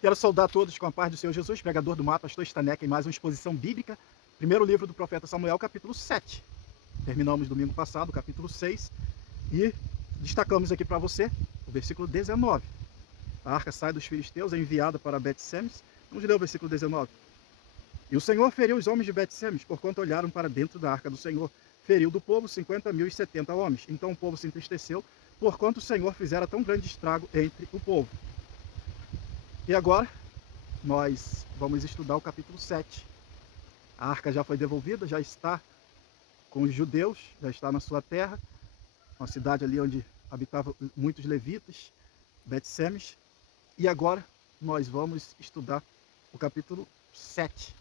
Quero saudar todos com a paz do Senhor Jesus, pregador do mapa, pastor Staneca, em mais uma exposição bíblica. Primeiro livro do profeta Samuel, capítulo 7. Terminamos domingo passado, capítulo 6, e destacamos aqui para você o versículo 19. A arca sai dos filisteus, é enviada para Bet-Semes. Vamos ler o versículo 19. E o Senhor feriu os homens de Bet-Semes, porquanto olharam para dentro da arca do Senhor. Feriu do povo 50.070 homens. Então o povo se entristeceu, porquanto o Senhor fizera tão grande estrago entre o povo. E agora, nós vamos estudar o capítulo 7. A arca já foi devolvida, já está com os judeus, já está na sua terra, uma cidade ali onde habitavam muitos levitas, Bet-Semes. E agora nós vamos estudar o capítulo 7.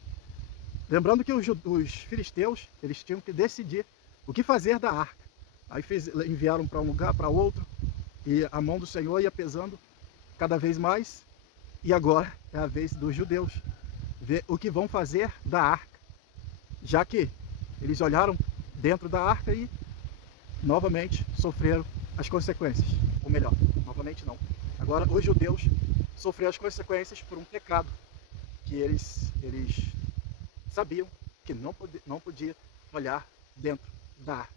Lembrando que os filisteus, eles tinham que decidir o que fazer da arca. Aí enviaram para um lugar, para outro, e a mão do Senhor ia pesando cada vez mais. E agora é a vez dos judeus ver o que vão fazer da arca, já que eles olharam dentro da arca e novamente sofreram as consequências. Ou melhor, novamente não. Agora os judeus sofreram as consequências por um pecado que eles sabiam que não podia olhar dentro da arca.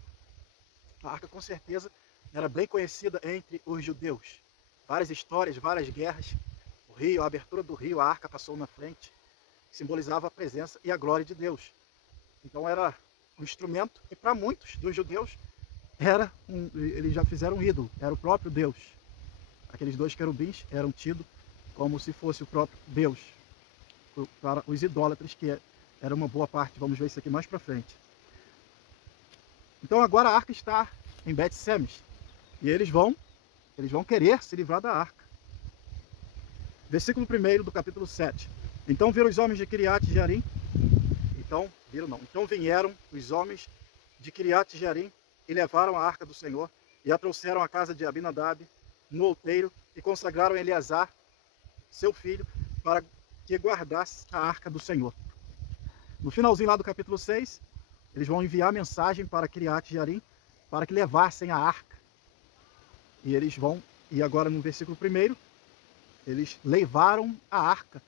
A arca com certeza era bem conhecida entre os judeus. Várias histórias, várias guerras. O rio, a abertura do rio, a arca passou na frente, simbolizava a presença e a glória de Deus. Então era um instrumento que para muitos dos judeus eles já fizeram um ídolo, era o próprio Deus. Aqueles dois querubins eram tidos como se fosse o próprio Deus. Para os idólatras, que era uma boa parte, vamos ver isso aqui mais para frente. Então agora a arca está em Bet-Semes e eles vão querer se livrar da arca. Versículo 1 do capítulo 7. Então viram os homens de Kiriat-Jearim. Então vieram os homens de Kiriat-Jearim e levaram a arca do Senhor e a trouxeram à casa de Abinadab no outeiro e consagraram Eleazar, seu filho, para que guardasse a arca do Senhor. No finalzinho lá do capítulo 6, eles vão enviar mensagem para Kiriat-Jearim para que levassem a arca. E agora no versículo 1, eles levaram a arca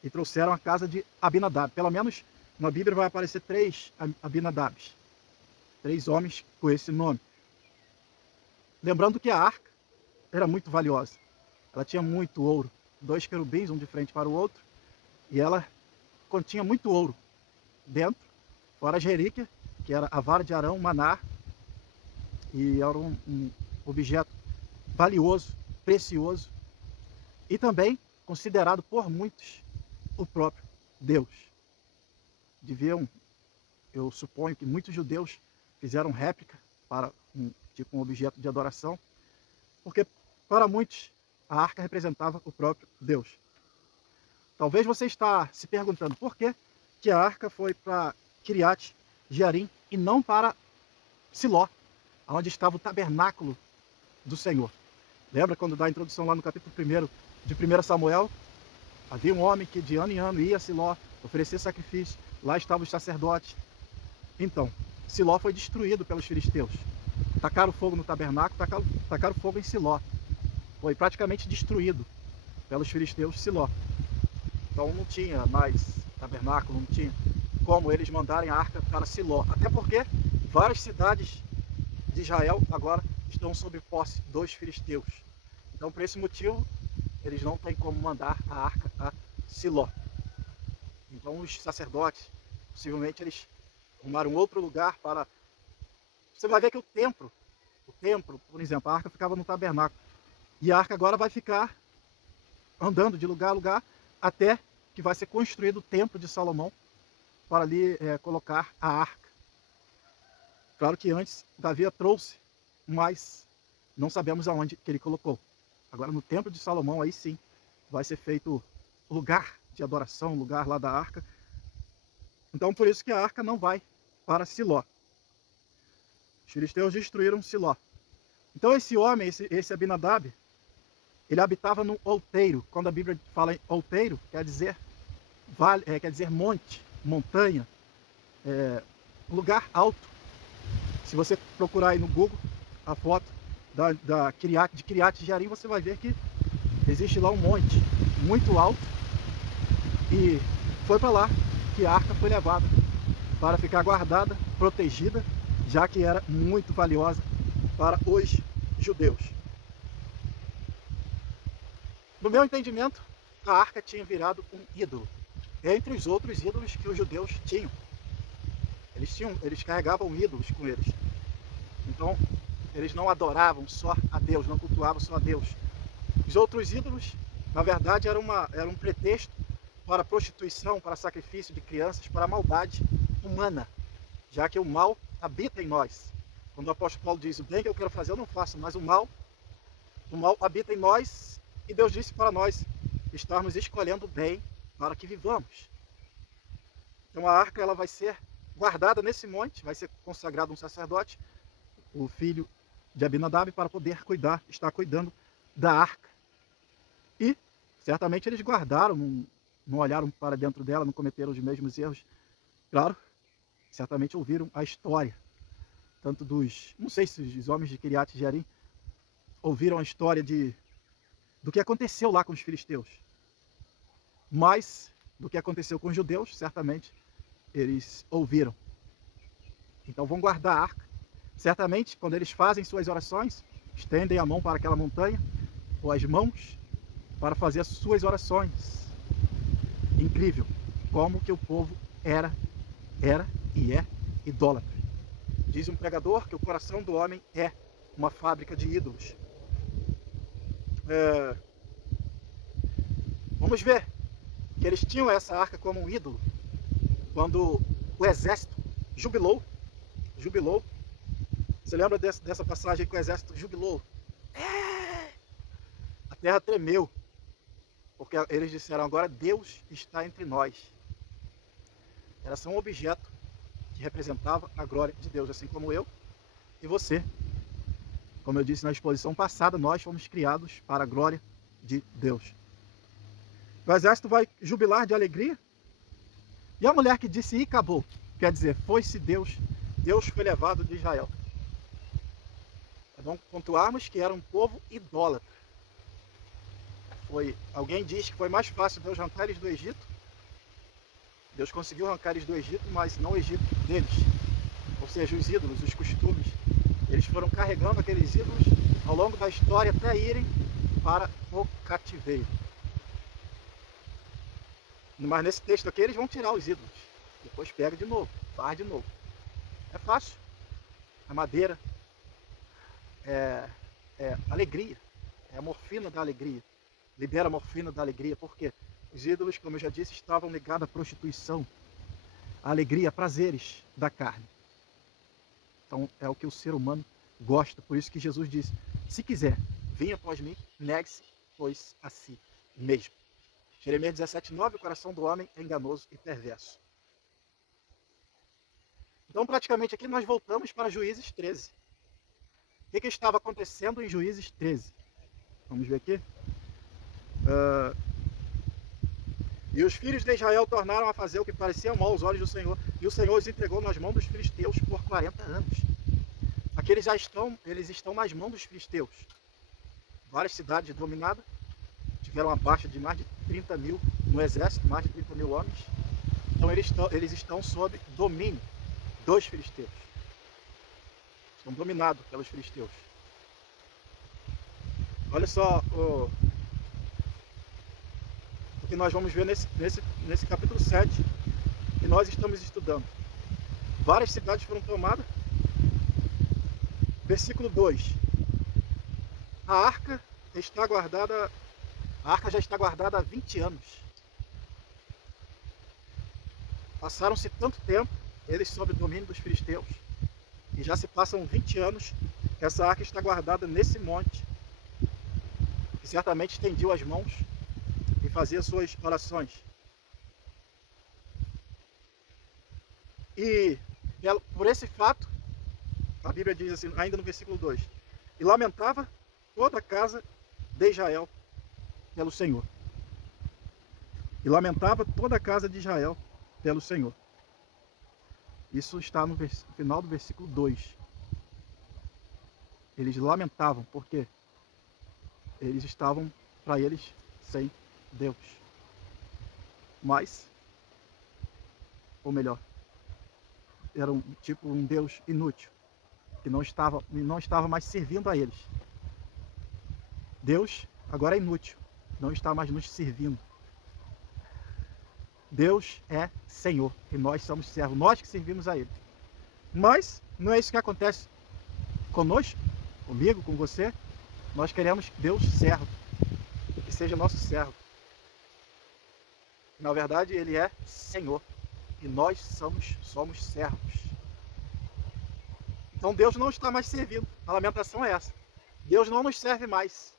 e trouxeram a casa de Abinadab. Pelo menos na Bíblia vai aparecer 3 Abinadabs. 3 homens com esse nome. Lembrando que a arca era muito valiosa. Ela tinha muito ouro. 2 querubins, um de frente para o outro. E ela continha muito ouro dentro. Fora as relíquias, que era a vara de Arão, maná. E era um objeto valioso, precioso. E também considerado por muitos o próprio Deus. Eu suponho que muitos judeus fizeram réplica para um objeto de adoração, porque para muitos a arca representava o próprio Deus. Talvez você está se perguntando por que a arca foi para Kiriat-Jearim e não para Siló, onde estava o tabernáculo do Senhor. Lembra quando dá a introdução lá no capítulo 1 de 1 Samuel? Havia um homem que de ano em ano ia a Siló oferecer sacrifício. Lá estavam os sacerdotes. Então, Siló foi destruído pelos filisteus. Tacaram fogo no tabernáculo, tacaram fogo em Siló. Foi praticamente destruído pelos filisteus Siló. Então não tinha mais tabernáculo, não tinha como eles mandarem a arca para Siló. Até porque várias cidades de Israel agora estão sob posse dos filisteus. Então, por esse motivo, eles não têm como mandar a arca a Siló. Então, os sacerdotes, possivelmente, eles arrumaram outro lugar para... Você vai ver que o templo, por exemplo, a arca ficava no tabernáculo. E a arca agora vai ficar andando de lugar a lugar até que vai ser construído o templo de Salomão para ali colocar a arca. Claro que antes Davi a trouxe, mas não sabemos aonde que ele colocou. Agora no templo de Salomão, aí sim, vai ser feito o lugar de adoração, o lugar lá da arca. Então por isso que a arca não vai para Siló. Os filisteus destruíram Siló. Então esse homem, esse Abinadab, ele habitava no outeiro. Quando a Bíblia fala em outeiro, quer dizer monte, montanha, lugar alto. Se você procurar aí no Google a foto de Kiriat-Jearim, você vai ver que existe lá um monte muito alto, e foi para lá que a arca foi levada para ficar guardada, protegida, já que era muito valiosa para os judeus. No meu entendimento, a arca tinha virado um ídolo, entre os outros ídolos que os judeus tinham. Eles carregavam ídolos com eles. Então, eles não adoravam só a Deus, não cultuavam só a Deus. Os outros ídolos, na verdade, era um pretexto para prostituição, para sacrifício de crianças, para a maldade humana, já que o mal habita em nós. Quando o apóstolo Paulo diz: o bem que eu quero fazer eu não faço, mas o mal habita em nós, e Deus disse para nós estarmos escolhendo o bem para que vivamos. Então a arca ela vai ser guardada nesse monte, vai ser consagrado um sacerdote, o filho de Abinadab, para poder estar cuidando da arca. E certamente eles guardaram, não olharam para dentro dela, não cometeram os mesmos erros. Claro, certamente ouviram a história, tanto não sei se os homens de Kiriat Jearim ouviram a história do que aconteceu lá com os filisteus, mas do que aconteceu com os judeus, certamente eles ouviram. Então vão guardar a arca. Certamente, quando eles fazem suas orações, estendem a mão para aquela montanha, ou as mãos, para fazer as suas orações. Incrível como que o povo era e é idólatra. Diz um pregador que o coração do homem é uma fábrica de ídolos. Vamos ver que eles tinham essa arca como um ídolo quando o exército jubilou. Você lembra dessa passagem que o exército jubilou? A terra tremeu, porque eles disseram: agora Deus está entre nós. Era só um objeto que representava a glória de Deus, assim como eu e você. Como eu disse na exposição passada, nós fomos criados para a glória de Deus. O exército vai jubilar de alegria. E a mulher que disse e acabou, quer dizer, foi-se Deus, Deus foi levado de Israel. É bom pontuarmos que era um povo idólatra. Alguém diz que foi mais fácil Deus arrancar eles do Egito. Deus conseguiu arrancar eles do Egito, mas não o Egito deles. Ou seja, os ídolos, os costumes. Eles foram carregando aqueles ídolos ao longo da história até irem para o cativeiro. Mas nesse texto aqui eles vão tirar os ídolos. Depois pega de novo, faz de novo. É fácil. A madeira é alegria. É a morfina da alegria. Libera a morfina da alegria. Por quê? Os ídolos, como eu já disse, estavam ligados à prostituição, à alegria, a prazeres da carne. Então é o que o ser humano gosta. Por isso que Jesus disse: se quiser, venha após mim, negue-se, pois a si mesmo. Jeremias 17:9, o coração do homem é enganoso e perverso. Então praticamente aqui nós voltamos para Juízes 13. O que estava acontecendo em Juízes 13? Vamos ver aqui. E os filhos de Israel tornaram a fazer o que parecia mal aos olhos do Senhor, e o Senhor os entregou nas mãos dos filisteus por 40 anos. Aqui eles estão nas mãos dos filisteus. Várias cidades dominadas, tiveram uma baixa de mais de 30 mil no exército, mais de 30 mil homens. Então eles estão sob domínio dos filisteus. Estão dominados pelos filisteus. Olha só o que nós vamos ver nesse capítulo 7 que nós estamos estudando. Várias cidades foram tomadas. Versículo 2. A arca já está guardada há 20 anos. Passaram-se tanto tempo, eles sob o domínio dos filisteus, e já se passam 20 anos que essa arca está guardada nesse monte, que certamente estendiu as mãos e fazia suas orações. E por esse fato, a Bíblia diz assim, ainda no versículo 2, e lamentava toda a casa de Israel pelo Senhor. E lamentava toda a casa de Israel pelo Senhor. Isso está no final do versículo 2. Eles lamentavam, porque eles estavam para eles sem Deus. Mas, ou melhor, era um Deus inútil, que não estava mais servindo a eles. Deus agora é inútil, não está mais nos servindo. Deus é Senhor e nós somos servos, nós que servimos a Ele. Mas não é isso que acontece conosco, comigo, com você. Nós queremos Deus servo, que seja nosso servo. Na verdade, Ele é Senhor e nós somos servos. Então Deus não está mais servindo. A lamentação é essa. Deus não nos serve mais.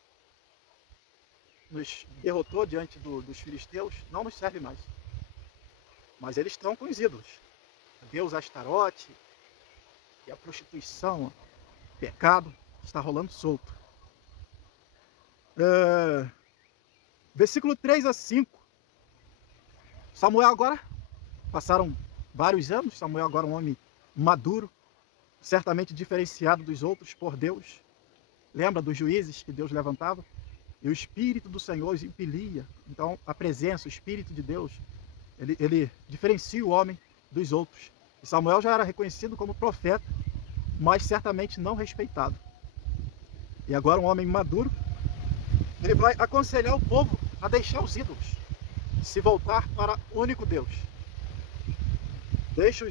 Nos derrotou diante dos filisteus, não nos serve mais. Mas eles estão com os ídolos. Deus Astarote e a prostituição, o pecado está rolando solto. Versículo 3 a 5. Samuel agora, passaram vários anos, Samuel agora é um homem maduro, certamente diferenciado dos outros por Deus. Lembra dos juízes que Deus levantava? E o Espírito do Senhor os impelia. Então a presença, o Espírito de Deus, ele diferencia o homem dos outros. E Samuel já era reconhecido como profeta, mas certamente não respeitado. E agora um homem maduro, ele vai aconselhar o povo a deixar os ídolos, se voltar para o único Deus. Deixar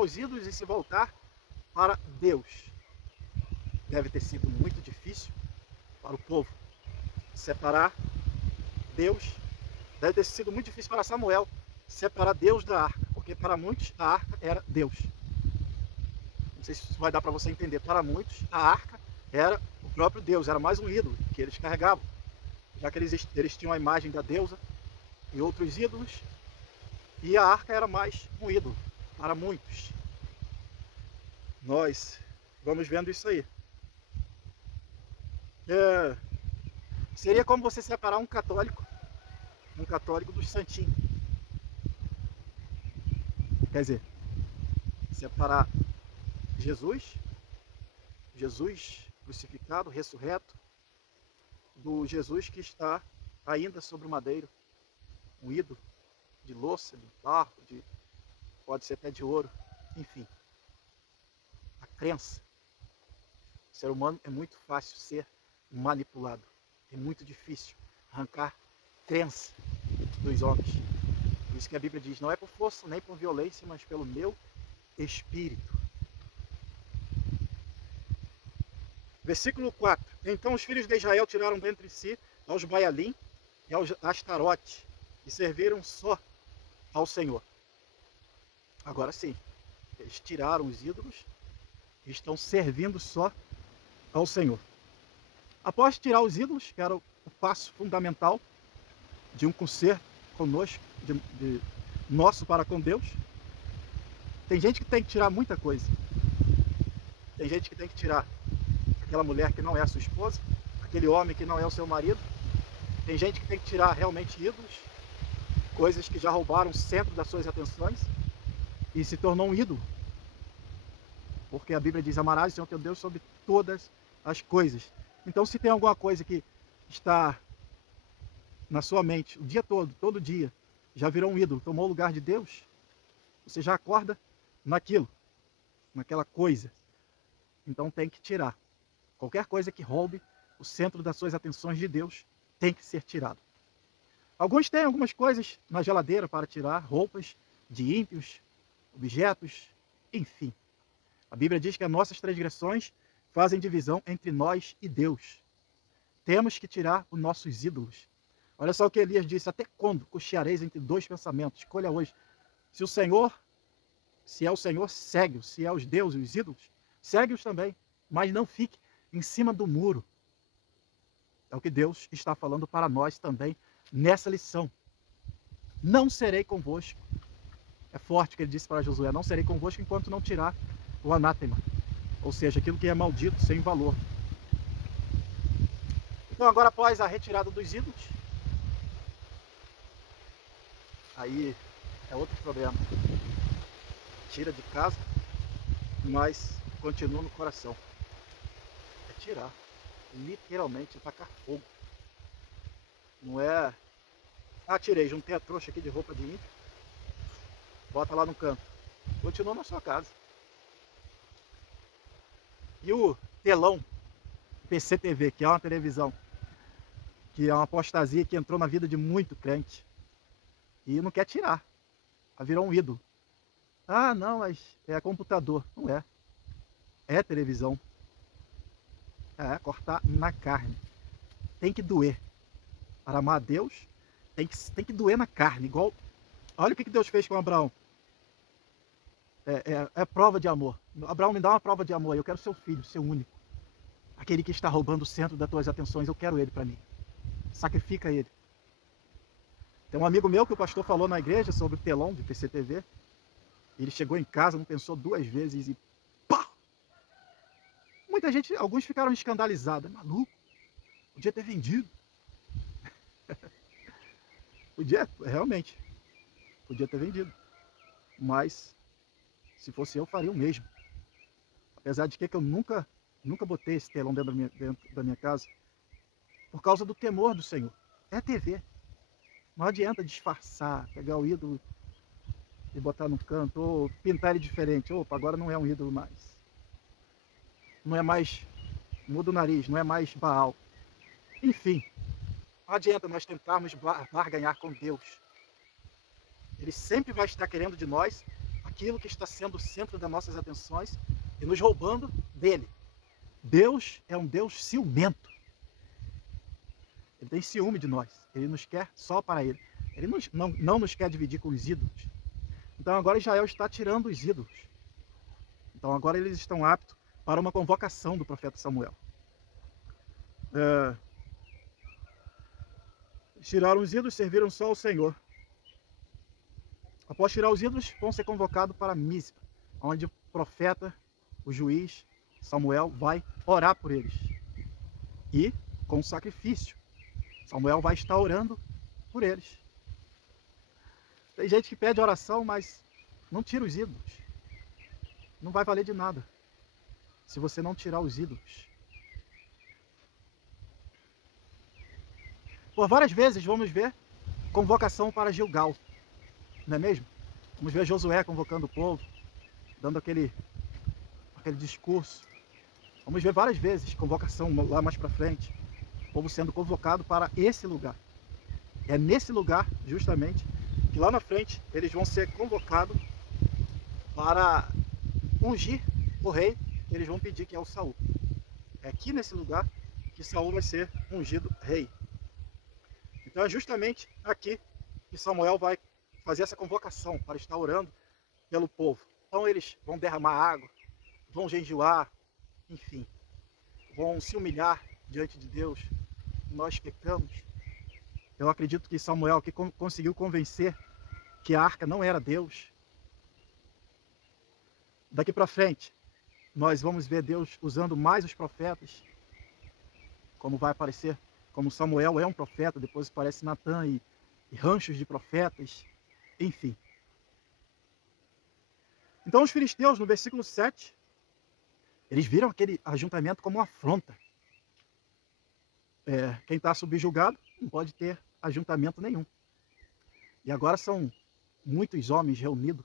os ídolos e se voltar para Deus. Deve ter sido muito difícil para o povo separar Deus. Deve ter sido muito difícil para Samuel separar Deus da arca, porque para muitos a arca era Deus. Não sei se isso vai dar para você entender. Para muitos a arca era o próprio Deus, era mais um ídolo que eles carregavam, já que eles tinham a imagem da deusa e outros ídolos, e a arca era mais um ídolo para muitos. Nós vamos vendo isso aí. Seria como você separar um católico dos santinhos. Quer dizer, separar Jesus crucificado, ressurreto, do Jesus que está ainda sobre o madeiro, um ídolo de louça, de barro, pode ser até de ouro, enfim. A crença. O ser humano é muito fácil ser manipulado, é muito difícil arrancar crença dos homens. Por isso que a Bíblia diz, não é por força nem por violência, mas pelo meu Espírito. Versículo 4. Então os filhos de Israel tiraram dentre si aos Baalim e aos Astarote e serviram só ao Senhor. Agora sim, eles tiraram os ídolos e estão servindo só ao Senhor. Após tirar os ídolos, que era o passo fundamental de um conserto conosco, nosso para com Deus, tem gente que tem que tirar muita coisa. Tem gente que tem que tirar aquela mulher que não é a sua esposa, aquele homem que não é o seu marido. Tem gente que tem que tirar realmente ídolos, coisas que já roubaram o centro das suas atenções e se tornou um ídolo. Porque a Bíblia diz, amarás o Senhor teu Deus sobre todas as coisas. Então se tem alguma coisa que está na sua mente o dia todo dia, já virou um ídolo, tomou o lugar de Deus, você já acorda naquela coisa. Então tem que tirar. Qualquer coisa que roube o centro das suas atenções de Deus tem que ser tirado. Alguns têm algumas coisas na geladeira para tirar, roupas de ímpios, objetos, enfim. A Bíblia diz que as nossas transgressões fazem divisão entre nós e Deus. Temos que tirar os nossos ídolos. Olha só o que Elias disse, até quando cocheareis entre dois pensamentos? Escolha hoje. Se é o Senhor, segue-o. Se é os deuses, os ídolos, segue-os também. Mas não fique em cima do muro. É o que Deus está falando para nós também nessa lição. Não serei convosco. É forte o que ele disse para Josué, não serei convosco enquanto não tirar o anátema. Ou seja, aquilo que é maldito, sem valor. Então agora após a retirada dos ídolos, aí é outro problema. Tira de casa, mas continua no coração. É tirar, literalmente tacar fogo. Não é, ah, tirei, juntei a trouxa aqui de roupa de mim, bota lá no canto. Continua na sua casa. E o telão PCTV, que é uma televisão, que é uma apostasia que entrou na vida de muito crente e não quer tirar. Virou um ídolo. Ah, não, mas é computador. Não é. É televisão. É cortar na carne. Tem que doer. Para amar a Deus, tem que doer na carne. Igual. Olha o que Deus fez com Abraão. É prova de amor. Abraão, me dá uma prova de amor. Eu quero seu filho, seu único. Aquele que está roubando o centro das tuas atenções. Eu quero ele para mim. Sacrifica ele. Tem um amigo meu que o pastor falou na igreja sobre o telão de PCTV. Ele chegou em casa, não pensou duas vezes e pá! Muita gente, alguns ficaram escandalizados. Maluco, podia ter vendido. Podia, realmente, podia ter vendido. Mas, se fosse eu, faria o mesmo. Apesar de que eu nunca botei esse telão dentro da minha casa, por causa do temor do Senhor. É TV. Não adianta disfarçar, pegar o ídolo e botar no canto, ou pintar ele diferente. Opa, agora não é um ídolo mais. Não é mais, muda o nariz, não é mais Baal. Enfim, não adianta nós tentarmos barganhar com Deus. Ele sempre vai estar querendo de nós aquilo que está sendo o centro das nossas atenções e nos roubando dele. Deus é um Deus ciumento. Ele tem ciúme de nós. Ele nos quer só para ele. Ele não nos quer dividir com os ídolos. Então agora Israel está tirando os ídolos. Então agora eles estão aptos para uma convocação do profeta Samuel. Tiraram os ídolos, serviram só ao Senhor. Após tirar os ídolos, vão ser convocados para Mispa, onde o profeta, o juiz, Samuel, vai orar por eles. E com sacrifício. Samuel vai estar orando por eles. Tem gente que pede oração, mas não tira os ídolos. Não vai valer de nada se você não tirar os ídolos. Por várias vezes vamos ver convocação para Gilgal, não é mesmo? Vamos ver Josué convocando o povo, dando aquele discurso. Vamos ver várias vezes convocação lá mais para frente, o povo sendo convocado para esse lugar. É nesse lugar, justamente, que lá na frente eles vão ser convocados para ungir o rei que eles vão pedir, que é o Saul. É aqui nesse lugar que Saul vai ser ungido rei. Então é justamente aqui que Samuel vai fazer essa convocação para estar orando pelo povo. Então eles vão derramar água, vão jejuar, enfim, vão se humilhar diante de Deus. Nós pecamos. Eu acredito que Samuel que conseguiu convencer que a arca não era Deus. Daqui para frente, nós vamos ver Deus usando mais os profetas, como vai aparecer, como Samuel é um profeta, depois aparece Natã e ranchos de profetas, enfim. Então os filisteus, no versículo 7, eles viram aquele ajuntamento como uma afronta. Quem está subjugado não pode ter ajuntamento nenhum. E agora são muitos homens reunidos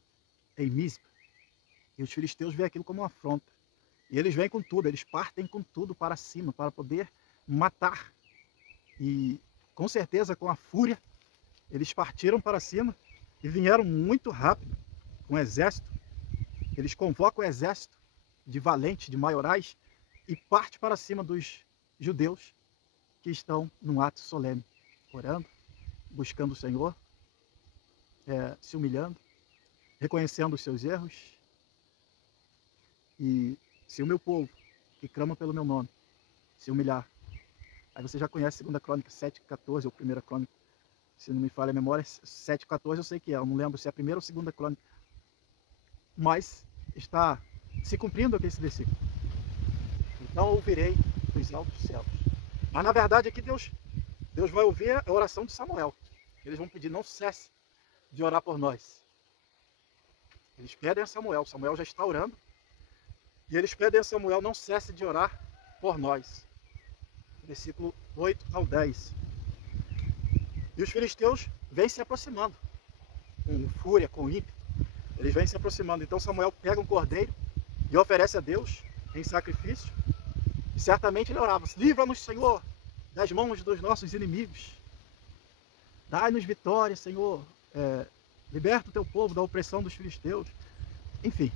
em Mispa. E os filisteus veem aquilo como uma afronta. E eles vêm com tudo, eles partem com tudo para cima, para poder matar. E com certeza, com a fúria, eles partiram para cima e vieram muito rápido, com o exército. Eles convocam o exército de valentes, de maiorais, e parte para cima dos judeus que estão num ato solene, orando, buscando o Senhor, se humilhando, reconhecendo os seus erros. E se o meu povo, que clama pelo meu nome, se humilhar, aí você já conhece 2 Crônica 7,14, ou 1 Crônica, se não me falha a memória, 7,14 eu sei que é, eu não lembro se é a 1ª ou 2 Crônica, mas está se cumprindo aqui esse versículo. Então ouvirei dos altos céus. Mas na verdade aqui Deus vai ouvir a oração de Samuel. Eles vão pedir, não cesse de orar por nós. Eles pedem a Samuel, Samuel já está orando, e eles pedem a Samuel, não cesse de orar por nós. Versículo 8 ao 10. E os filisteus vêm se aproximando, com fúria, com ímpeto. Eles vêm se aproximando. Então Samuel pega um cordeiro e oferece a Deus em sacrifício. E certamente ele orava: livra-nos, Senhor, das mãos dos nossos inimigos. Dai-nos vitória, Senhor. Liberta o teu povo da opressão dos filisteus. Enfim.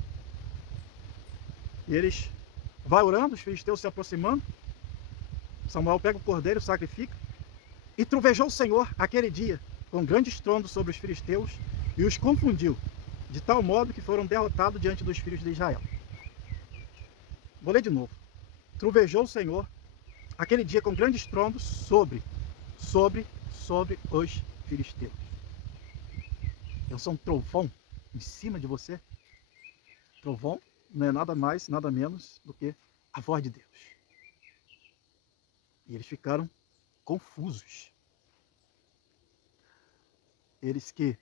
E eles vão orando, os filisteus se aproximando. Samuel pega o cordeiro, sacrifica. E trovejou o Senhor aquele dia com grande estrondo sobre os filisteus e os confundiu, de tal modo que foram derrotados diante dos filhos de Israel. Vou ler de novo. Trovejou o Senhor aquele dia com grande estrondo sobre os filisteus. Eu sou um trovão em cima de você. Trovão não é nada mais, nada menos do que a voz de Deus. E eles ficaram confusos. Eles que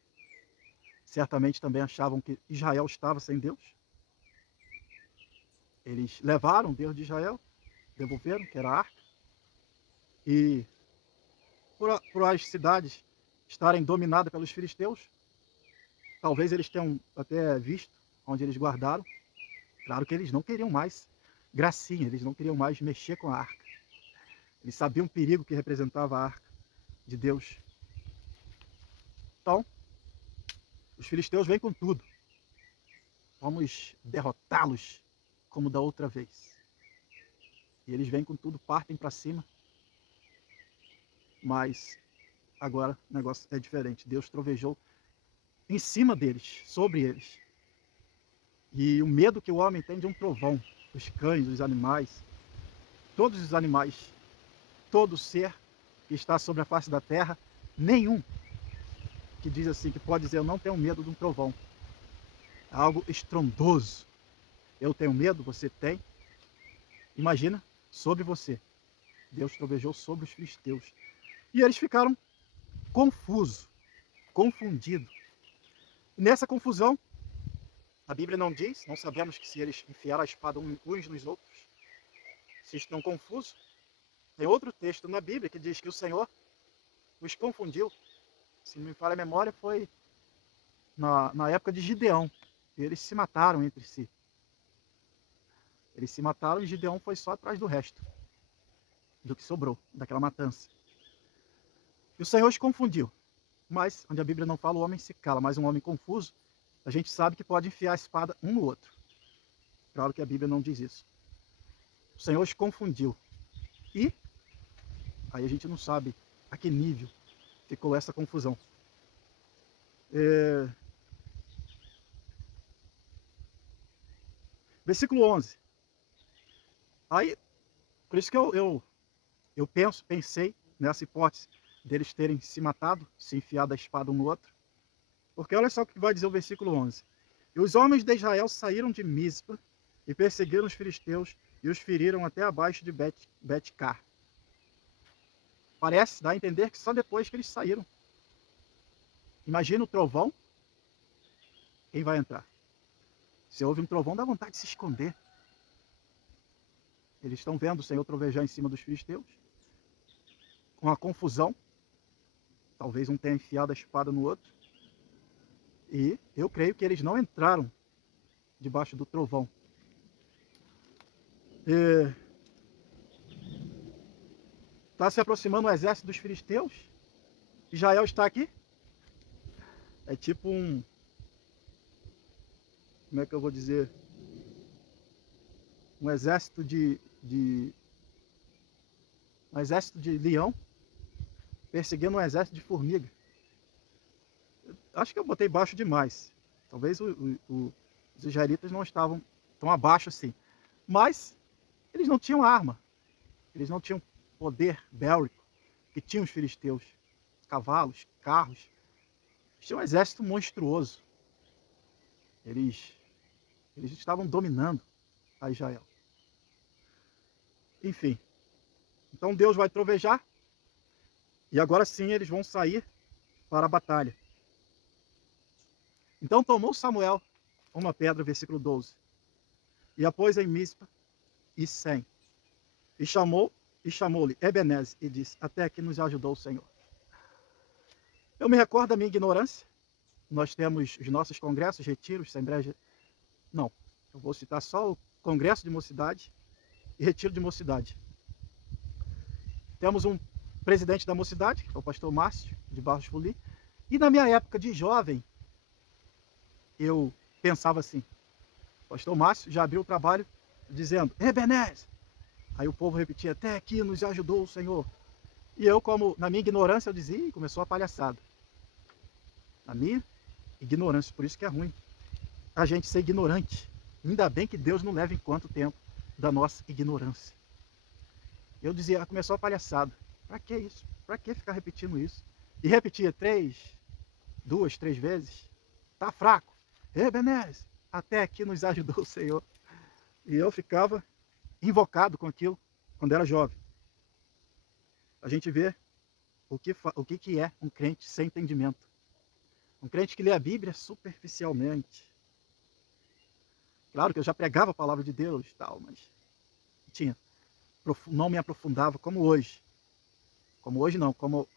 certamente também achavam que Israel estava sem Deus. Eles levaram Deus de Israel, devolveram, que era a arca. E por as cidades estarem dominadas pelos filisteus, talvez eles tenham até visto onde eles guardaram. Claro que eles não queriam mais gracinha, eles não queriam mais mexer com a arca. Eles sabiam o perigo que representava a arca de Deus. Então, os filisteus vêm com tudo. Vamos derrotá-los como da outra vez. E eles vêm com tudo, partem para cima. Mas agora o negócio é diferente. Deus trovejou em cima deles, sobre eles. E o medo que o homem tem de um trovão, os cães, os animais, todos os animais, todo ser que está sobre a face da terra, nenhum que diz assim, que pode dizer: eu não tenho medo de um trovão. É algo estrondoso. Eu tenho medo, você tem. Imagina, sobre você. Deus trovejou sobre os filisteus. E eles ficaram confusos, confundidos. E nessa confusão, a Bíblia não diz, não sabemos que se eles enfiaram a espada uns nos outros, se estão confusos. Tem outro texto na Bíblia que diz que o Senhor os confundiu. Se não me falha a memória, foi na época de Gideão. Eles se mataram entre si. Eles se mataram e Gideão foi só atrás do resto, do que sobrou, daquela matança. E o Senhor os confundiu. Mas, onde a Bíblia não fala, o homem se cala. Mas um homem confuso, a gente sabe que pode enfiar a espada um no outro. Claro que a Bíblia não diz isso. O Senhor os confundiu. E aí a gente não sabe a que nível ficou essa confusão. Versículo 11. Aí, por isso que eu pensei nessa hipótese deles terem se matado, se enfiado a espada um no outro. Porque olha só o que vai dizer o versículo 11. E os homens de Israel saíram de Mispa e perseguiram os filisteus e os feriram até abaixo de Bet-car. Parece dar a entender que só depois que eles saíram. Imagina o trovão. Quem vai entrar? Se ouve um trovão, dá vontade de se esconder. Eles estão vendo o Senhor trovejar em cima dos filisteus, com a confusão. Talvez um tenha enfiado a espada no outro. E eu creio que eles não entraram debaixo do trovão. Está se aproximando o exército dos filisteus. Israel está aqui. É tipo um... Como é que eu vou dizer? Um exército um exército de leão perseguindo um exército de formiga. Acho que eu botei baixo demais. Talvez os israelitas não estavam tão abaixo assim. Mas eles não tinham arma. Eles não tinham poder bélico que tinham os filisteus. Cavalos, carros. Eles tinham um exército monstruoso. Eles estavam dominando a Israel. Enfim. Então Deus vai trovejar. E agora sim eles vão sair para a batalha. Então tomou Samuel uma pedra, versículo 12, e a pôs em Mispa e Sem. E chamou-lhe Ebenezer e disse: até aqui nos ajudou o Senhor. Eu me recordo da minha ignorância. Nós temos os nossos congressos, retiros, assembleias... Não, eu vou citar só o congresso de mocidade e retiro de mocidade. Temos um presidente da mocidade, que é o pastor Márcio, de Barros Fuli. E na minha época de jovem, eu pensava assim, o pastor Márcio já abriu o trabalho dizendo, Ebenezer. Aí o povo repetia, até aqui nos ajudou o Senhor. E eu, como na minha ignorância, eu dizia, e começou a palhaçada. Na minha ignorância, por isso que é ruim a gente ser ignorante. Ainda bem que Deus não leva em conta o tempo da nossa ignorância. Eu dizia, começou a palhaçada. Pra que isso? Pra que ficar repetindo isso? E repetia duas, três vezes. Tá fraco. Ebenezer, até aqui nos ajudou o Senhor. E eu ficava invocado com aquilo quando era jovem. A gente vê o que é um crente sem entendimento. Um crente que lê a Bíblia superficialmente. Claro que eu já pregava a palavra de Deus e tal, mas não me aprofundava como hoje. Como hoje não, como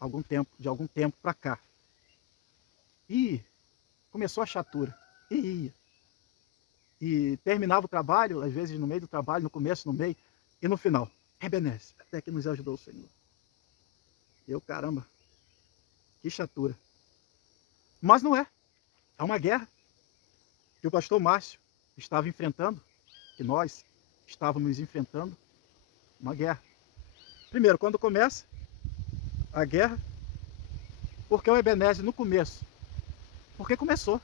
de algum tempo para cá. E começou a chatura. E ia. E terminava o trabalho, às vezes no meio do trabalho, no começo, no meio, e no final. Ebenezer, até que nos ajudou o Senhor. Eu, caramba, que chatura. Mas não é. É uma guerra que o pastor Márcio estava enfrentando, que nós estávamos enfrentando, uma guerra. Primeiro, quando começa a guerra, porque o Ebenezer no começo? Porque começou.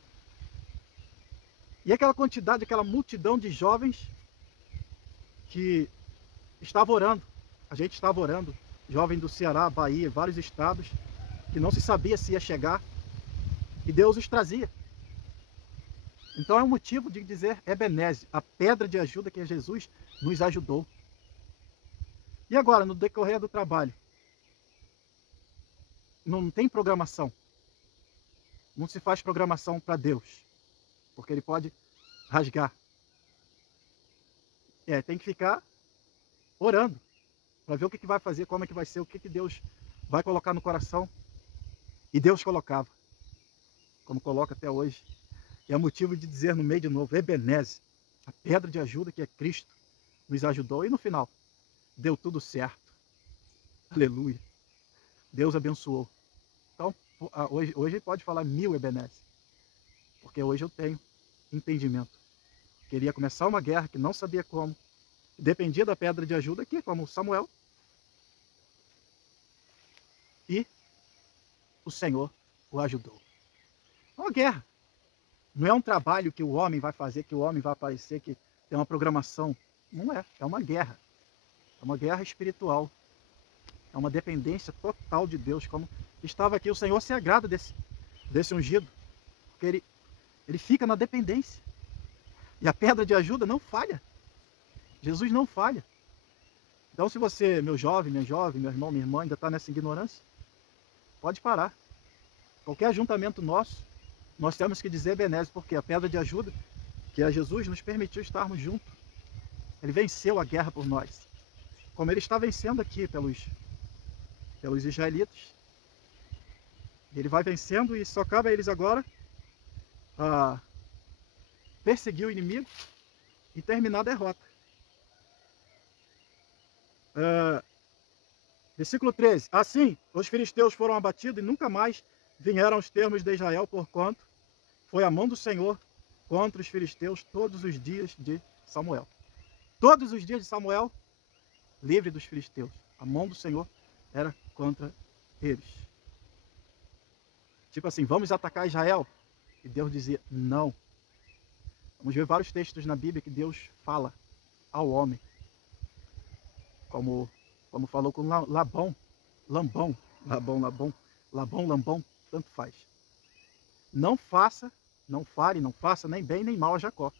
E aquela quantidade, aquela multidão de jovens que estava orando, a gente estava orando, jovem do Ceará, Bahia, vários estados, que não se sabia se ia chegar, e Deus os trazia. Então é um motivo de dizer Ebenezer, a pedra de ajuda que Jesus nos ajudou. E agora, no decorrer do trabalho, não tem programação. Não se faz programação para Deus, porque Ele pode rasgar. Tem que ficar orando, para ver o que vai fazer, como é que vai ser, o que Deus vai colocar no coração. E Deus colocava, como coloca até hoje. E é motivo de dizer no meio de novo, Ebenezer, a pedra de ajuda que é Cristo, nos ajudou. E no final, deu tudo certo. Aleluia. Deus abençoou. Então, hoje pode falar 1000 Ebenezer, porque hoje eu tenho entendimento. Queria começar uma guerra que não sabia como, dependia da pedra de ajuda aqui, como Samuel. E o Senhor o ajudou. É uma guerra. Não é um trabalho que o homem vai fazer, que o homem vai aparecer, que tem uma programação. Não é. É uma guerra. É uma guerra espiritual. É uma dependência total de Deus. Como estava aqui, o Senhor se agrada desse ungido. Porque ele fica na dependência. E a pedra de ajuda não falha. Jesus não falha. Então, se você, meu jovem, meu irmão, minha irmã, ainda está nessa ignorância, pode parar. Qualquer ajuntamento nosso, nós temos que dizer Ebenezer, porque a pedra de ajuda, que é Jesus, nos permitiu estarmos juntos. Ele venceu a guerra por nós. Como ele está vencendo aqui pelos israelitas. Ele vai vencendo e só cabe a eles agora perseguir o inimigo e terminar a derrota. Versículo 13. Assim, os filisteus foram abatidos e nunca mais vieram aos termos de Israel, porquanto foi a mão do Senhor contra os filisteus todos os dias de Samuel. Todos os dias de Samuel, livre dos filisteus. A mão do Senhor era contra eles. Tipo assim, vamos atacar Israel? E Deus dizia, não. Vamos ver vários textos na Bíblia que Deus fala ao homem. Como falou com Labão, tanto faz. Não faça, não fale, não faça nem bem nem mal a Jacó.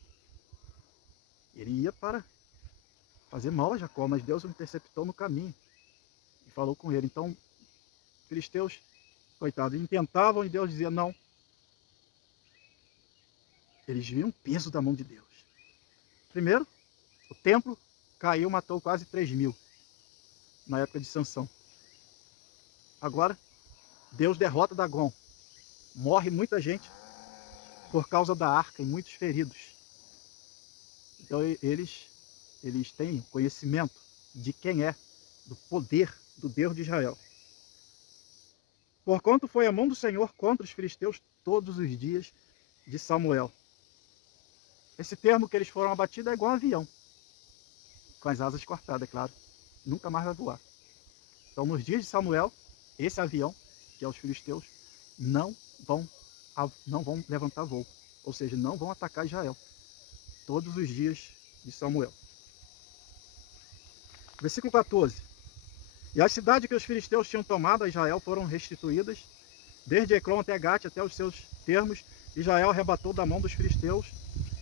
Ele ia para fazer mal a Jacó, mas Deus o interceptou no caminho e falou com ele. Então, os filisteus, coitados, intentavam e Deus dizia não. Eles viam o peso da mão de Deus. Primeiro, o templo caiu, matou quase 3.000 na época de Sansão. Agora, Deus derrota Dagon, Morre muita gente por causa da arca e muitos feridos. Então eles têm conhecimento de quem é, do poder do Deus de Israel. Porquanto foi a mão do Senhor contra os filisteus todos os dias de Samuel. Esse termo que eles foram abatidos é igual a um avião, com as asas cortadas, é claro. Nunca mais vai voar. Então, nos dias de Samuel, esse avião, que é os filisteus, não vão levantar voo. Ou seja, não vão atacar Israel. Todos os dias de Samuel. Versículo 14. E as cidades que os filisteus tinham tomado a Israel foram restituídas, desde Ecrón até Gate, até os seus termos. Israel arrebatou da mão dos filisteus,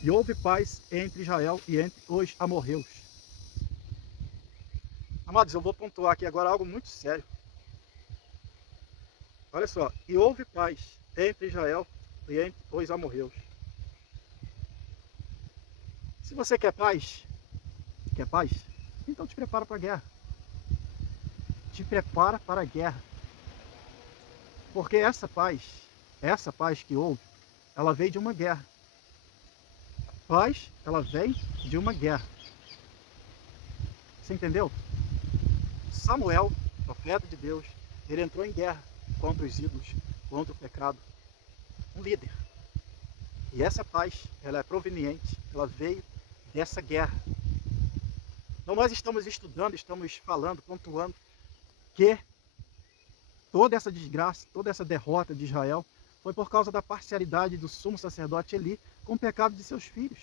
e houve paz entre Israel e entre os amorreus. Amados, eu vou pontuar aqui agora algo muito sério. Olha só, e houve paz entre Israel e entre os amorreus. Se você quer paz, então te prepara para a guerra. Te prepara para a guerra. Porque essa paz que houve, ela veio de uma guerra. A paz, ela vem de uma guerra. Você entendeu? Samuel, profeta de Deus, ele entrou em guerra contra os ídolos, contra o pecado. Um líder. E essa paz, ela é proveniente, ela veio dessa guerra. Então nós estamos estudando, estamos falando, pontuando que toda essa desgraça, toda essa derrota de Israel foi por causa da parcialidade do sumo sacerdote Eli com o pecado de seus filhos.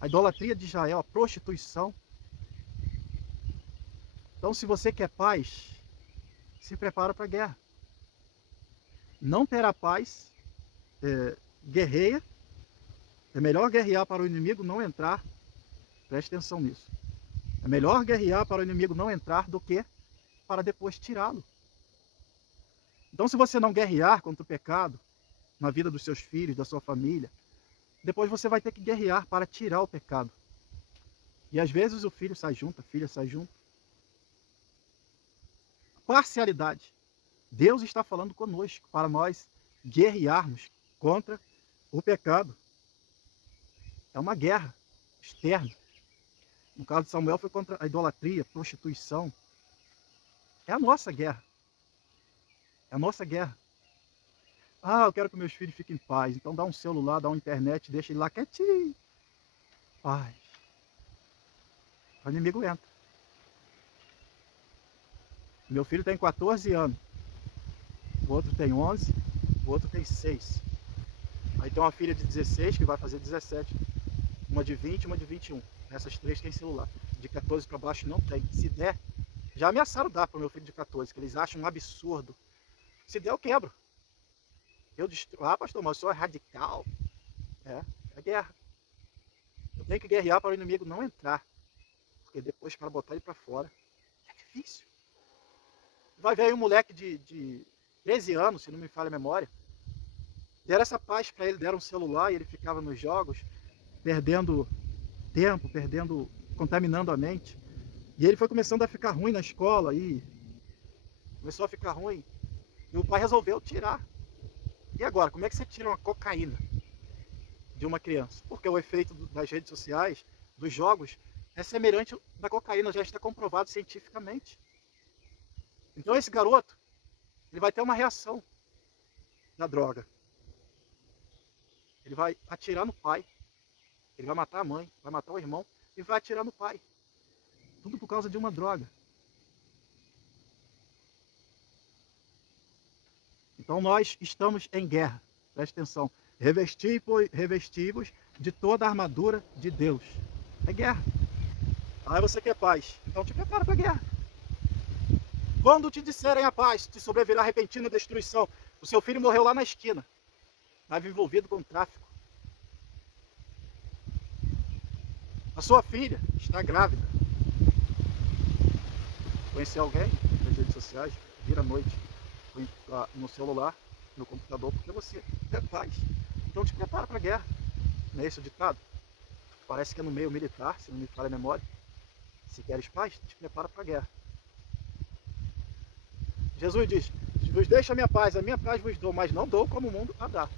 A idolatria de Israel, a prostituição. Então, se você quer paz, se prepara para a guerra. Não terá paz, guerreia. É melhor guerrear para o inimigo não entrar. Preste atenção nisso. É melhor guerrear para o inimigo não entrar do que para depois tirá-lo. Então, se você não guerrear contra o pecado na vida dos seus filhos, da sua família, depois você vai ter que guerrear para tirar o pecado. E às vezes o filho sai junto, a filha sai junto. Parcialidade. Deus está falando conosco para nós guerrearmos contra o pecado. É uma guerra externa. No caso de Samuel foi contra a idolatria, a prostituição. É a nossa guerra. É a nossa guerra. Ah, eu quero que meus filhos fiquem em paz. Então dá um celular, dá uma internet, deixa ele lá quietinho. Paz. O inimigo entra. Meu filho tem 14 anos. O outro tem 11. O outro tem 6. Aí tem uma filha de 16 que vai fazer 17. Uma de 20 e uma de 21. Essas três têm celular. De 14 para baixo não tem. Se der, já ameaçaram dar para o meu filho de 14, que eles acham um absurdo. Se der, eu quebro. Eu destruo. Ah, pastor, mas o senhor é radical. É guerra. Eu tenho que guerrear para o inimigo não entrar. Porque depois, para botar ele para fora, é difícil. Vai ver aí um moleque de 13 anos, se não me falha a memória. Deram essa paz para ele, deram um celular e ele ficava nos jogos, perdendo tempo, contaminando a mente. E ele foi começando a ficar ruim na escola e começou a ficar ruim. E o pai resolveu tirar. E agora, como é que você tira uma cocaína de uma criança? Porque o efeito das redes sociais, dos jogos, é semelhante da cocaína, já está comprovado cientificamente. Então esse garoto, ele vai ter uma reação da droga. Ele vai atirar no pai, ele vai matar a mãe, vai matar o irmão e vai atirar no pai. Tudo por causa de uma droga. Então nós estamos em guerra. Preste atenção. Revestivos de toda a armadura de Deus. É guerra. Aí você quer paz. Então te prepara para a guerra. Quando te disserem a paz, te sobrevirá repentina destruição. O seu filho morreu lá na esquina. Estava envolvido com tráfico. A sua filha está grávida. Conhecer alguém nas redes sociais, vira à noite no celular, no computador, porque você é paz. Então te prepara para a guerra. Não é esse o ditado? Parece que é no meio militar, se não me falha a memória. Se queres paz, te prepara para a guerra. Jesus diz, vos deixo a minha paz vos dou, mas não dou como o mundo a dá.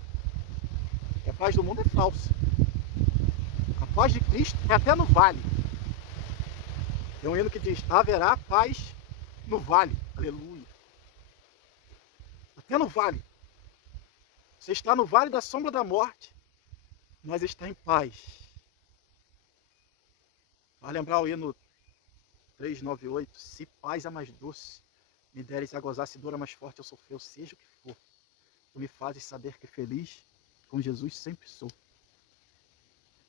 Porque a paz do mundo é falsa. A paz de Cristo é até no vale. Tem um hino que diz, haverá paz no vale. Aleluia. Até no vale. Você está no vale da sombra da morte, mas está em paz. Vai lembrar o hino 398, se paz é mais doce, me deres a gozar, se dor é mais forte, eu sofrer, seja o que for. Tu me fazes saber que feliz com Jesus sempre sou.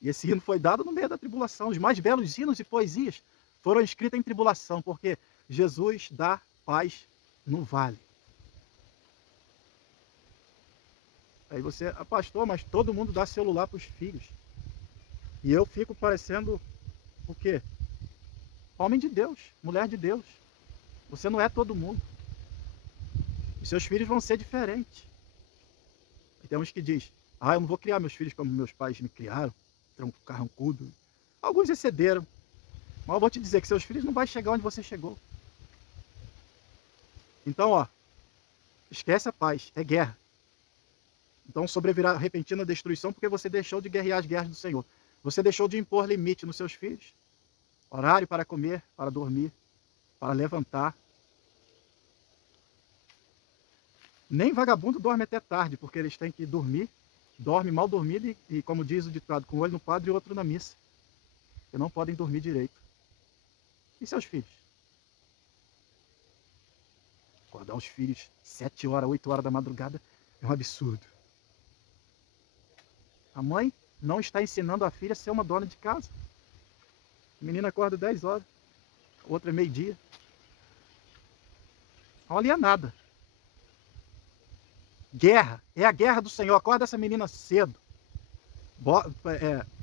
E esse hino foi dado no meio da tribulação. Os mais belos hinos e poesias foram escritos em tribulação, porque Jesus dá paz no vale. Aí você, pastor, mas todo mundo dá celular para os filhos. E eu fico parecendo o quê? Homem de Deus, mulher de Deus. Você não é todo mundo. Os seus filhos vão ser diferentes. E tem uns que diz, eu não vou criar meus filhos como meus pais me criaram, tronco carrancudo. Alguns excederam. Mas eu vou te dizer que seus filhos não vão chegar onde você chegou. Então, esquece a paz, é guerra. Então sobrevirá repentina destruição porque você deixou de guerrear as guerras do Senhor. Você deixou de impor limite nos seus filhos. Horário para comer, para dormir, para levantar. Nem vagabundo dorme até tarde, porque eles têm que dormir, dorme mal dormido e como diz o ditado, com um olho no padre e outro na missa. Porque não podem dormir direito. E seus filhos? Acordar os filhos 7 horas, 8 horas da madrugada é um absurdo. A mãe não está ensinando a filha a ser uma dona de casa. A menina acorda 10 horas, a outra é meio-dia. Não alia nada. Guerra, é a guerra do Senhor. Acorda essa menina cedo.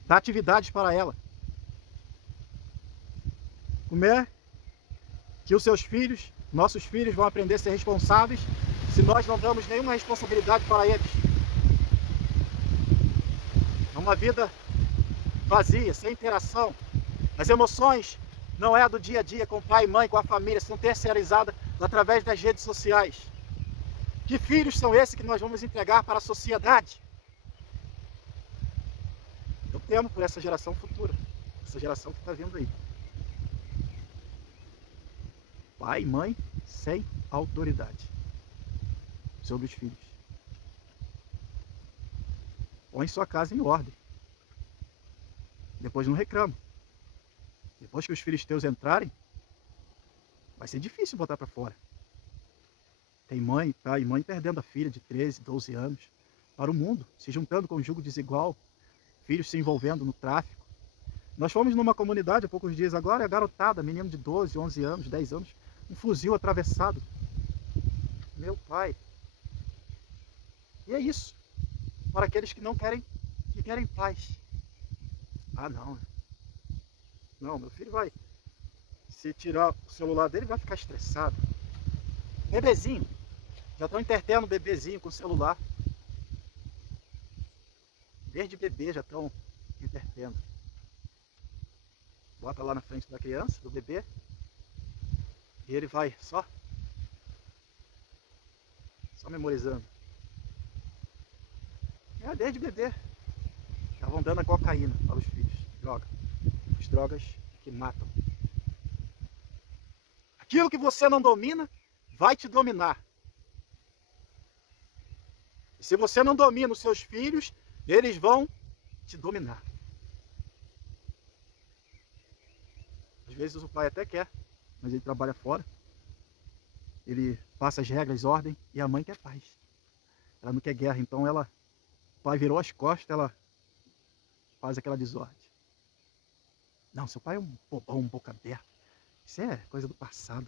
Dá atividades para ela. Como é que os seus filhos, nossos filhos vão aprender a ser responsáveis se nós não damos nenhuma responsabilidade para eles? É uma vida vazia, sem interação. As emoções não é a do dia a dia com pai e mãe, com a família, são terceirizadas através das redes sociais. Que filhos são esses que nós vamos entregar para a sociedade? Eu temo por essa geração futura, essa geração que está vindo aí. Pai e mãe sem autoridade sobre os filhos. Põe sua casa em ordem. Depois não reclama. Depois que os filhos teus entrarem, vai ser difícil botar para fora. Tem mãe, pai e mãe perdendo a filha de 13, 12 anos para o mundo, se juntando com um jugo desigual, filhos se envolvendo no tráfico. Nós fomos numa comunidade há poucos dias agora, a garotada, menino de 12, 11 anos, 10 anos, um fuzil atravessado. Meu pai. E é isso. Para aqueles que não querem, que querem paz. Não. Não, meu filho vai, se tirar o celular dele, vai ficar estressado. Bebezinho. Já estão entretendo o bebezinho com o celular. Desde bebê já estão entretendo. Bota lá na frente da criança, do bebê. E ele vai só memorizando. Desde bebê. Já vão dando a cocaína para os filhos. Droga. As drogas que matam. Aquilo que você não domina, vai te dominar. E se você não domina os seus filhos, eles vão te dominar. Às vezes o pai até quer, mas ele trabalha fora. Ele passa as regras, ordem, e a mãe quer paz. Ela não quer guerra, então o pai virou as costas, ela faz aquela desordem. Não, seu pai é um bobão, um boca aberta. Isso é coisa do passado.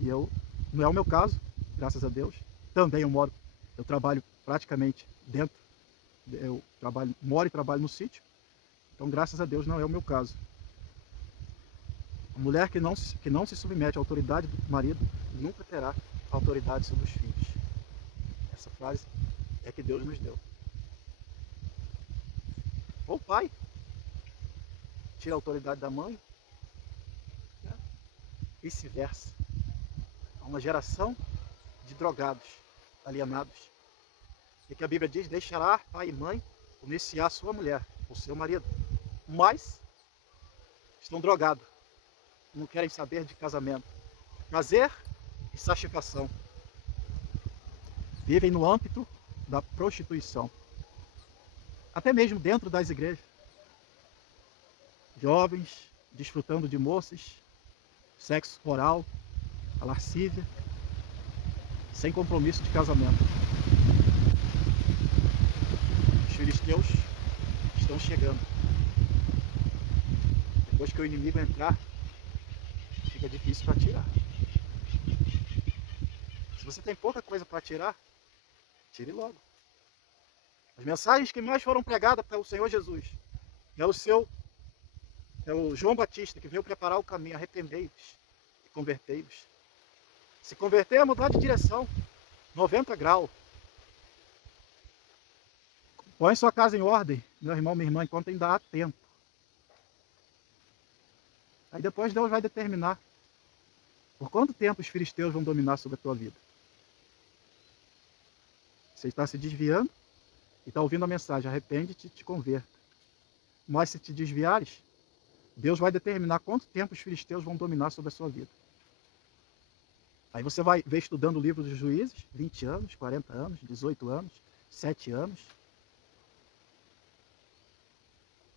E não é o meu caso, graças a Deus. Também eu trabalho praticamente dentro. Moro e trabalho no sítio. Então, graças a Deus, não é o meu caso. A mulher que não se submete à autoridade do marido nunca terá autoridade sobre os filhos. Essa frase é que Deus nos deu. Ou o pai tira a autoridade da mãe, vice-versa. a uma geração de drogados, alienados. E que a Bíblia diz: deixará pai e mãe, unir-se-á sua mulher, o seu marido. Mas estão drogados, não querem saber de casamento, prazer e satisfação. Vivem no âmbito da prostituição, até mesmo dentro das igrejas. Jovens desfrutando de moças, sexo oral, a lascívia, sem compromisso de casamento. Os filisteus estão chegando. Depois que o inimigo entrar, fica difícil para tirar. Se você tem pouca coisa para tirar, tire logo. As mensagens que mais foram pregadas pelo Senhor Jesus é o João Batista, que veio preparar o caminho: arrependei-vos e convertei-vos. Se converter é mudar de direção, 90 graus. Põe sua casa em ordem, meu irmão, minha irmã, enquanto ainda há tempo. Aí depois Deus vai determinar por quanto tempo os filisteus vão dominar sobre a tua vida. Você está se desviando e está ouvindo a mensagem: arrepende-te e te converta. Mas se te desviares, Deus vai determinar quanto tempo os filisteus vão dominar sobre a sua vida. Aí você vai ver estudando o livro dos Juízes: 20 anos, 40 anos, 18 anos, 7 anos.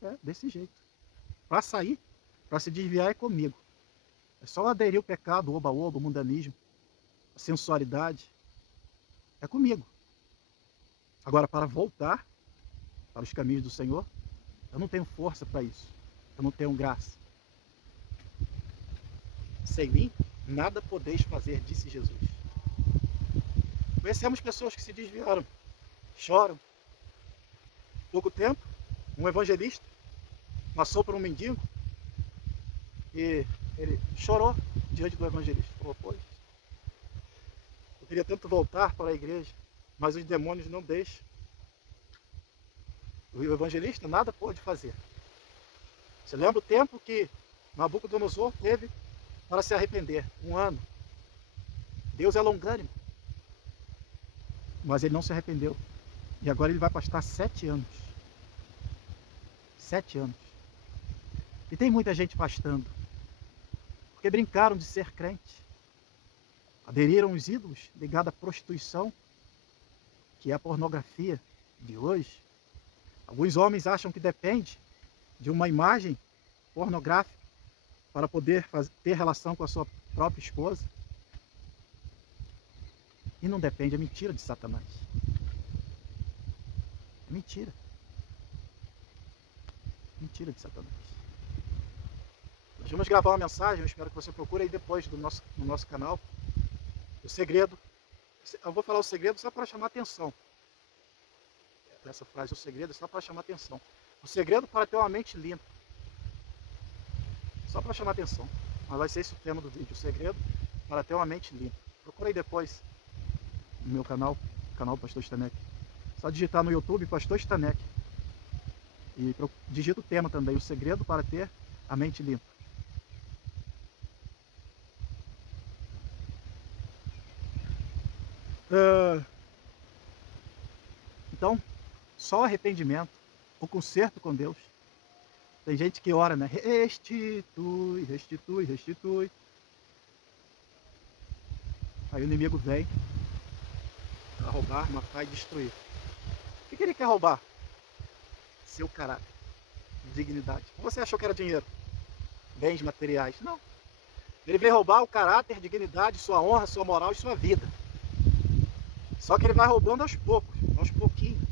É, desse jeito. Para sair, para se desviar é comigo. É só aderir o pecado, o oba-oba, o mundanismo, a sensualidade. É comigo. Agora, para voltar para os caminhos do Senhor, eu não tenho força para isso. Eu não tenho graça. Sem mim, nada podeis fazer, disse Jesus. Conhecemos pessoas que se desviaram, choram. Pouco tempo, um evangelista passou por um mendigo e ele chorou diante do evangelista. Falou: pois, eu queria tanto voltar para a igreja, mas os demônios não deixam. O evangelista nada pôde fazer. Você lembra o tempo que Nabucodonosor teve para se arrepender? 1 ano. Deus é longânimo. Mas ele não se arrependeu. E agora ele vai pastar 7 anos. 7 anos. E tem muita gente pastando, porque brincaram de ser crente. Aderiram aos ídolos ligados à prostituição, que é a pornografia de hoje. Alguns homens acham que depende de uma imagem pornográfica para poder ter relação com a sua própria esposa. E não depende, é mentira de Satanás. É mentira. Mentira de Satanás. Nós vamos gravar uma mensagem, eu espero que você procure aí depois no nosso canal. O segredo. Eu vou falar o segredo só para chamar atenção. Essa frase, o segredo, é só para chamar atenção. O segredo para ter uma mente limpa. Só para chamar atenção. Mas vai ser esse o tema do vídeo. O segredo para ter uma mente limpa. Procura aí depois no meu canal, canal Pastor Stanek. Só digitar no YouTube Pastor Stanek. E digita o tema também: o segredo para ter a mente limpa. Então, só o arrependimento, o conserto com Deus. Tem gente que ora, né? Restitui, restitui, restitui. Aí o inimigo vem para roubar, matar e destruir. O que ele quer roubar? Seu caráter, dignidade. Você achou que era dinheiro? Bens materiais? Não. Ele veio roubar o caráter, dignidade, sua honra, sua moral e sua vida. Só que ele vai roubando aos poucos, aos pouquinhos.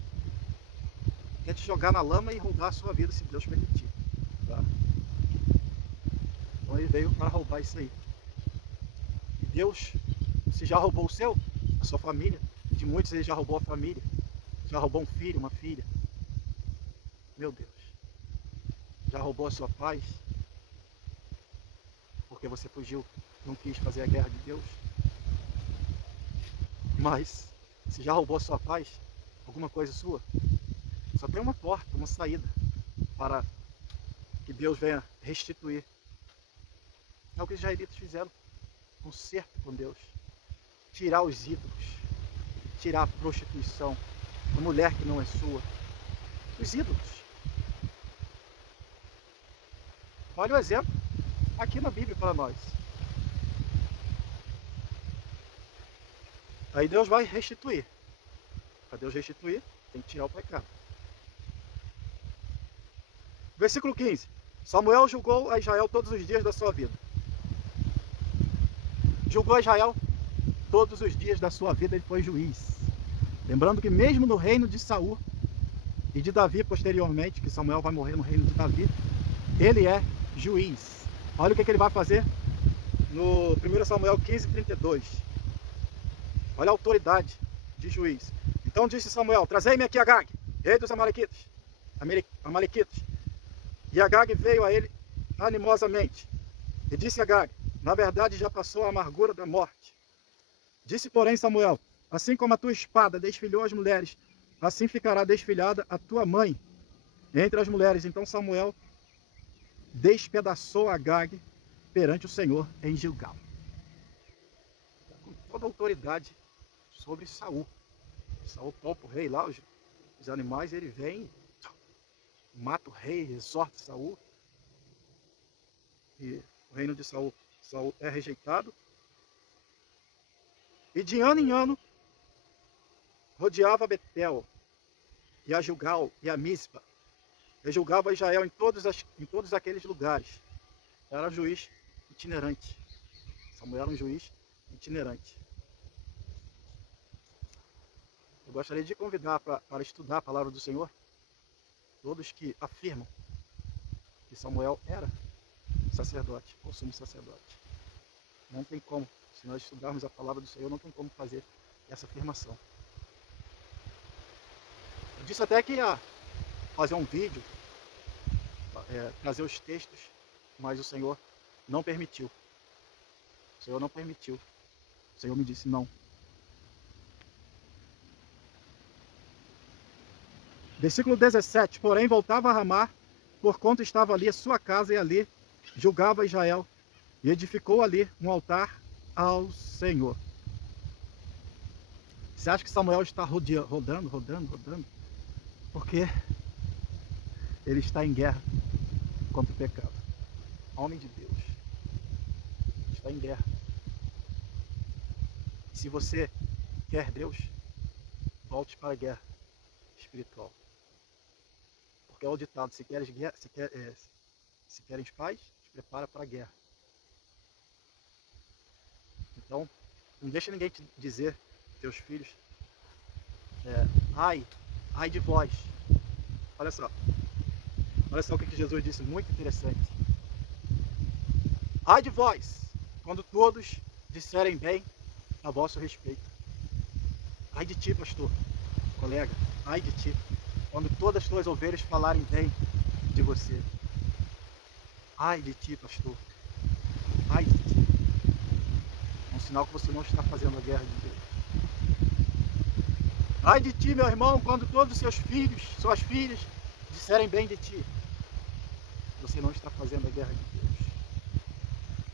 Quer te jogar na lama e roubar a sua vida, se Deus permitir. Tá? Então ele veio para roubar isso aí. E Deus, se já roubou o seu, a sua família, de muitos ele já roubou a família, já roubou um filho, uma filha. Meu Deus. Já roubou a sua paz, porque você fugiu, não quis fazer a guerra de Deus. Mas, se já roubou a sua paz, alguma coisa sua, só tem uma porta, uma saída para que Deus venha restituir. É o que os israelitas fizeram, conserto com Deus. tirar os ídolos, tirar a prostituição, a mulher que não é sua, os ídolos. Olha o exemplo aqui na Bíblia para nós. Aí Deus vai restituir. Para Deus restituir, tem que tirar o pecado. Versículo 15. Samuel julgou a Israel todos os dias da sua vida. Julgou a Israel todos os dias da sua vida, ele foi juiz. Lembrando que mesmo no reino de Saul e de Davi posteriormente, que Samuel vai morrer no reino de Davi, ele é juiz. Olha o que ele vai fazer no 1 Samuel 15:32. Olha a autoridade de juiz. Então disse Samuel: trazei-me aqui Agag, rei dos Amalequitas. E Agag veio a ele animosamente. E disse Agag: na verdade já passou a amargura da morte. Disse, porém, Samuel: assim como a tua espada desfilhou as mulheres, assim ficará desfilhada a tua mãe entre as mulheres. Então Samuel despedaçou Agag perante o Senhor em Gilgal. Com toda a autoridade sobre Saul. Saul topa o rei lá, os animais, ele vem, mata o rei, exorta Saul. E o reino de Saul é rejeitado. E de ano em ano, rodeava Betel, e a Gilgal, e a Mispa. E julgava Israel em todos aqueles lugares. Era juiz itinerante. Samuel era um juiz itinerante. Eu gostaria de convidar para estudar a palavra do Senhor todos que afirmam que Samuel era sacerdote, ou sumo sacerdote. Não tem como, se nós estudarmos a palavra do Senhor, não tem como fazer essa afirmação. Eu disse até que ia fazer um vídeo, trazer os textos, mas o Senhor não permitiu. O Senhor não permitiu. O Senhor me disse não. Versículo 17. Porém voltava a Ramá, porquanto estava ali a sua casa, e ali julgava Israel, e edificou ali um altar ao Senhor. Você acha que Samuel está rodando? Porque ele está em guerra contra o pecado. Homem de Deus está em guerra. Se você quer Deus, volte para a guerra espiritual. Porque é o ditado: se queres paz, te prepara para a guerra. Então, não deixa ninguém te dizer, teus filhos, ai de vós. Olha só o que Jesus disse, muito interessante. Ai de vós, quando todos disserem bem a vosso respeito. Ai de ti, pastor, colega, ai de ti, quando todas as tuas ovelhas falarem bem de você. Ai de ti, pastor, ai de ti. É um sinal que você não está fazendo a guerra de Deus. Ai de ti, meu irmão, quando todos os seus filhos, suas filhas, disserem bem de ti. Você não está fazendo a guerra de Deus.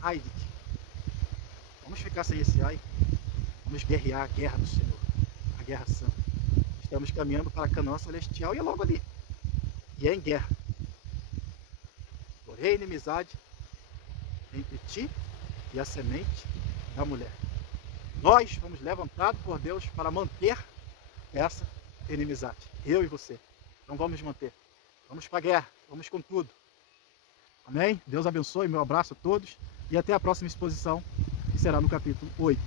Ai de ti. Vamos ficar sem esse ai. Vamos guerrear a guerra do Senhor. A guerra santa. Estamos caminhando para Canaã celestial e é logo ali. E é em guerra. Porém, inimizade entre ti e a semente da mulher. Nós fomos levantados por Deus para manter essa inimizade. Eu e você. Então vamos manter. Vamos para a guerra. Vamos com tudo. Amém? Deus abençoe. Meu abraço a todos. E até a próxima exposição, que será no capítulo 8.